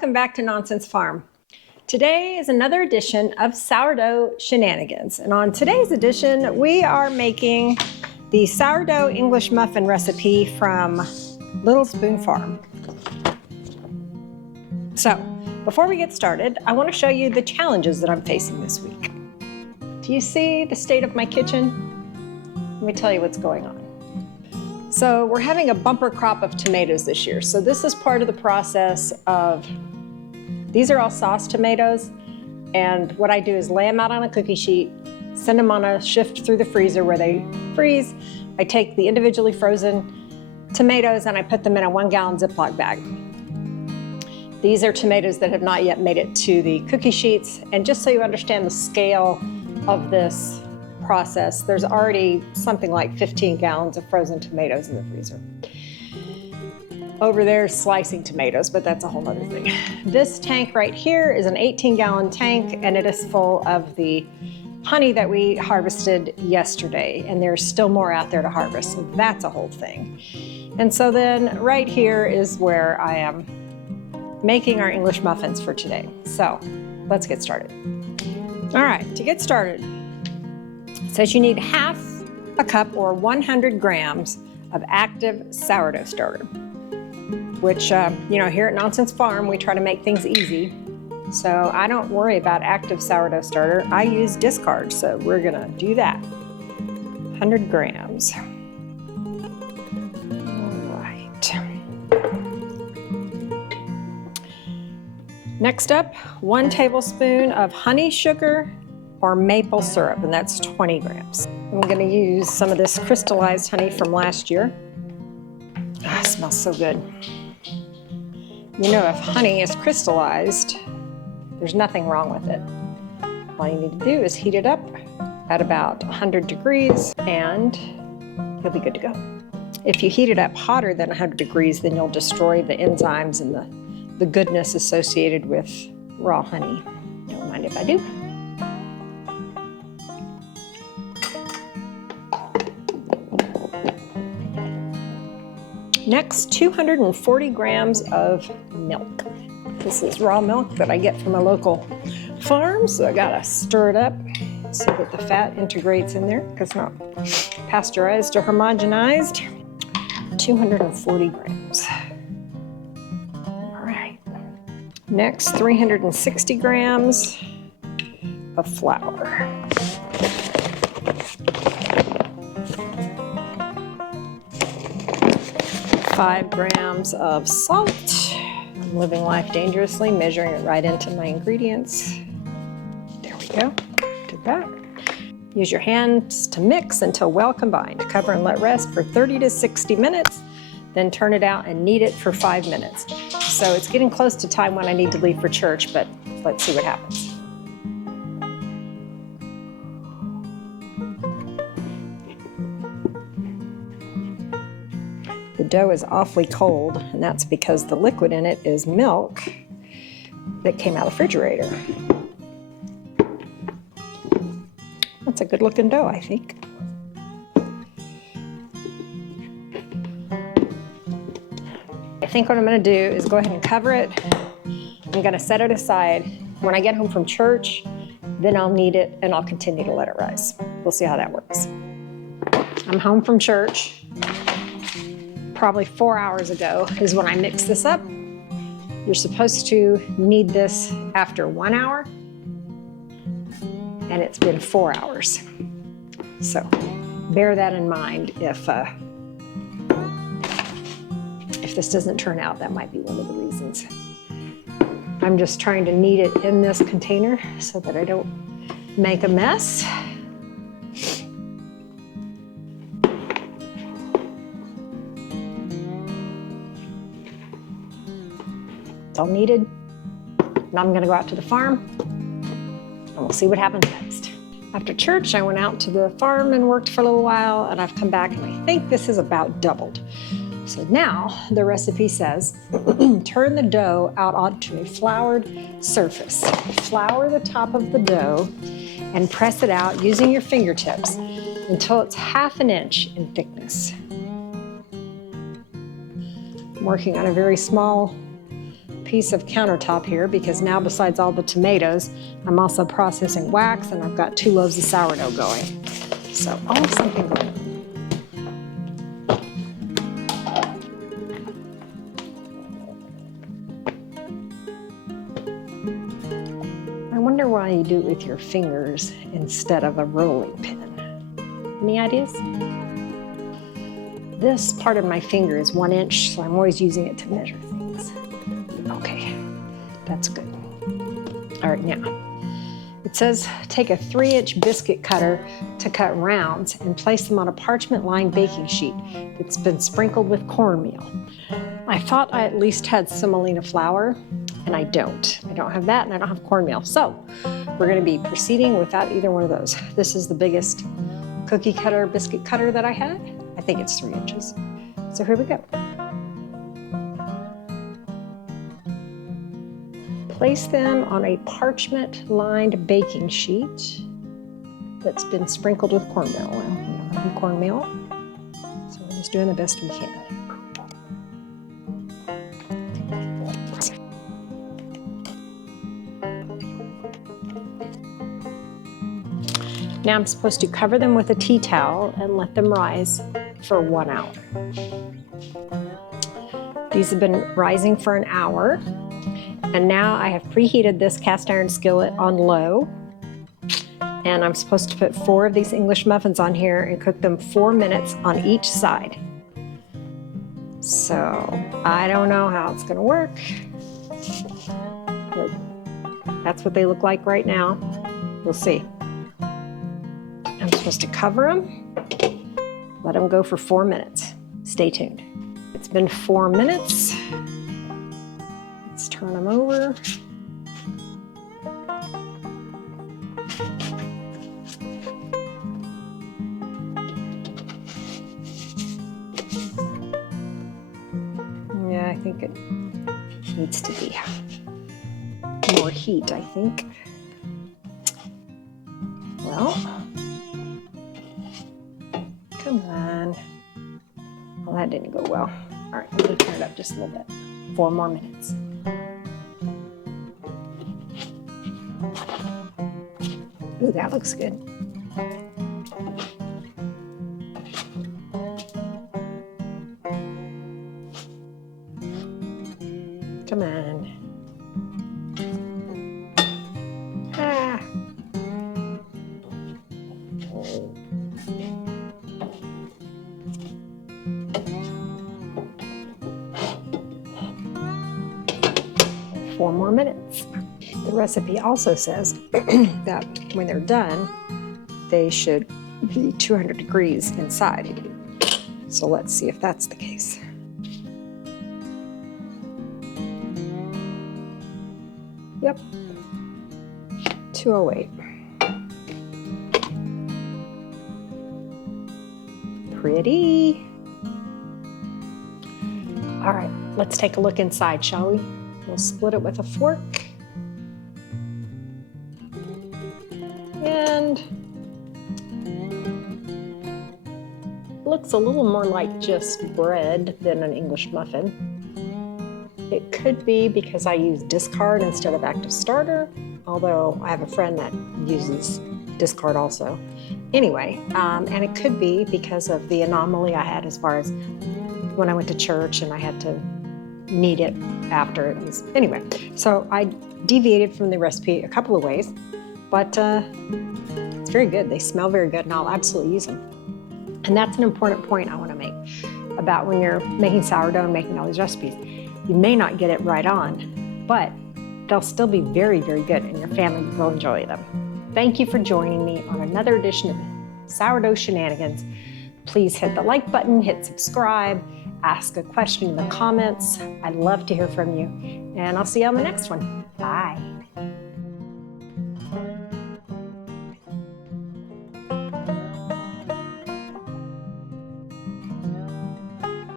welcome back to Nonsense Farm. Today is another edition of Sourdough Shenanigans, and on today's edition we are making the sourdough English muffin recipe from Little Spoon Farm. So, before we get started, I want to show you the challenges that I'm facing this week. Do you see the state of my kitchen? Let me tell you what's going on. So we're having a bumper crop of tomatoes this year. So this is part of the process of, these are all sauce tomatoes. And what I do is lay them out on a cookie sheet, send them on a shift through the freezer where they freeze. I take the individually frozen tomatoes and I put them in a 1 gallon Ziploc bag. These are tomatoes that have not yet made it to the cookie sheets. And just so you understand the scale of this process, there's already something like 15 gallons of frozen tomatoes in the freezer. Over there is slicing tomatoes, but that's a whole other thing. This tank right here is an 18-gallon tank, and it is full of the honey that we harvested yesterday, and there's still more out there to harvest, so that's a whole thing. And so then right here is where I am making our English muffins for today. So let's get started. All right, to get started, it says you need half a cup or 100 grams of active sourdough starter, which, here at Nonsense Farm, we try to make things easy. So I don't worry about active sourdough starter. I use discard, so we're gonna do that. 100 grams. All right. Next up, 1 tablespoon of honey sugar or maple syrup, and that's 20 grams. I'm gonna use some of this crystallized honey from last year. Ah, it smells so good. You know, if honey is crystallized, there's nothing wrong with it. All you need to do is heat it up at about 100 degrees and you'll be good to go. If you heat it up hotter than 100 degrees, then you'll destroy the enzymes and the goodness associated with raw honey. Don't mind if I do. Next, 240 grams of milk. This is raw milk that I get from a local farm, so I gotta stir it up so that the fat integrates in there because it's not pasteurized or homogenized. 240 grams. All right. Next, 360 grams of flour. 5 grams of salt. I'm living life dangerously, measuring it right into my ingredients. There we go, did that. Use your hands to mix until well combined. Cover and let rest for 30 to 60 minutes, then turn it out and knead it for 5 minutes. So it's getting close to time when I need to leave for church, but let's see what happens. The dough is awfully cold, and that's because the liquid in it is milk that came out of the refrigerator. That's a good looking dough, I think. I think what I'm gonna do is go ahead and cover it. I'm gonna set it aside. When I get home from church, then I'll knead it and I'll continue to let it rise. We'll see how that works. I'm home from church. Probably 4 hours ago is when I mixed this up. You're supposed to knead this after 1 hour, and it's been 4 hours. So bear that in mind if this doesn't turn out. That might be one of the reasons. I'm just trying to knead it in this container so that I don't make a mess. It's all kneaded. Now I'm gonna go out to the farm and we'll see what happens next. After church, I went out to the farm and worked for a little while, and I've come back and I think this is about doubled. So now the recipe says, turn the dough out onto a floured surface. Flour the top of the dough and press it out using your fingertips until it's 1/2 inch in thickness. I'm working on a very small piece of countertop here because now besides all the tomatoes, I'm also processing wax and I've got 2 loaves of sourdough going. So always something going on. I wonder why you do it with your fingers instead of a rolling pin. Any ideas? This part of my finger is 1 inch, so I'm always using it to measure things. Okay, that's good. All right, now, it says take a 3-inch biscuit cutter to cut rounds and place them on a parchment-lined baking sheet that's been sprinkled with cornmeal. I thought I at least had semolina flour, and I don't. I don't have that, and I don't have cornmeal. So we're gonna be proceeding without either one of those. This is the biggest cookie cutter, biscuit cutter that I had. I think it's 3 inches. So here we go. Place them on a parchment-lined baking sheet that's been sprinkled with cornmeal. Well, we don't have any cornmeal, so we're just doing the best we can. Now I'm supposed to cover them with a tea towel and let them rise for 1 hour. These have been rising for an hour, and now I have preheated this cast iron skillet on low, and I'm supposed to put 4 of these English muffins on here and cook them 4 minutes on each side. So I don't know how it's gonna work, but that's what they look like right now. We'll see. I'm supposed to cover them, let them go for 4 minutes. Stay tuned. It's been 4 minutes. Let's turn them over. Yeah, I think it needs to be more heat, I think. Well, come on. Well, that didn't go well. All right, I'm gonna turn it up just a little bit. 4 more minutes. Ooh, that looks good. Come on. Ah. 4 more minutes. The recipe also says that when they're done, they should be 200 degrees inside. So let's see if that's the case. Yep, 208. Pretty. All right, let's take a look inside, shall we? We'll split it with a fork. And looks a little more like just bread than an English muffin. It could be because I use discard instead of active starter, although I have a friend that uses discard also. Anyway, and it could be because of the anomaly I had as far as when I went to church and I had to knead it after it was, anyway. So I deviated from the recipe a couple of ways, but it's very good. They smell very good and I'll absolutely use them. And that's an important point I want to make about when you're making sourdough and making all these recipes. You may not get it right on, but they'll still be very, very good and your family will enjoy them. Thank you for joining me on another edition of Sourdough Shenanigans. Please hit the like button, hit subscribe, ask a question in the comments. I'd love to hear from you, and I'll see you on the next one. Bye.